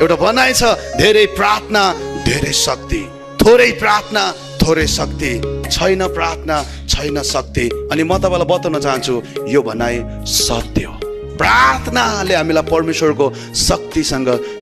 एउटा भनाइ छ, धेरै प्रार्थना धेरै शक्ति, थोरै प्रार्थना थोरै शक्ति, छैन प्रार्थना छैन शक्ति। अनि म तपाईँलाई बताउन चाहन्छु यो भनाइ सत्य हो। प्रार्थनाले हामीलाई परमेश्वरको शक्तिसँग